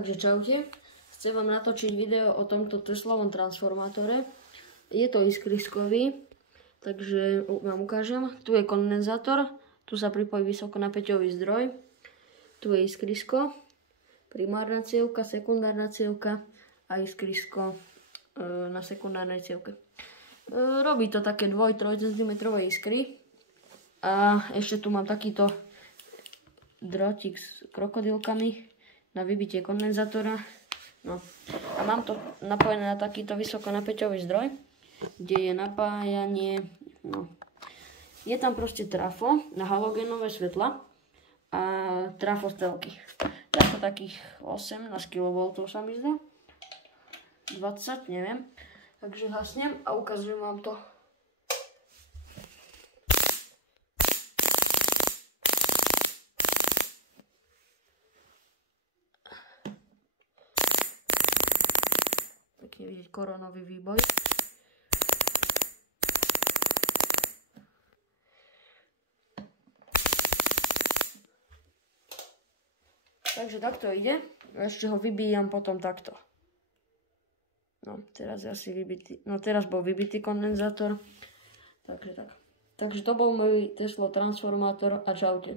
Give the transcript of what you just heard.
Takže čaute, chcem vám natočiť video o tomto Teslovom transformátore. Je to iskriskový, takže vám ukážem. Tu je kondenzátor, tu sa pripojí vysokonapäťový zdroj, tu je iskrisko, primárna cievka, sekundárna cievka a iskrisko na sekundárnej cievke. Robí to také 2-3 cm iskry a ešte tu mám takýto drotík s krokodilkami na vybitie kondenzátora. No. A mám to napojené na takýto vysokonapäťový zdroj, kde je napájanie. No. Je tam proste trafo na halogénové svetla a trafostelky. To takých 18 kV sa mi zdá. 20, neviem. Takže hasnem a ukazujem vám to. Pekne vidieť koronový výboj. Takže takto ide. Ešte ho vybíjam potom takto. No, teraz je asi vybitý. No, teraz bol vybitý kondenzátor. Takže tak. Takže to bol môj Tesla transformátor a čaute.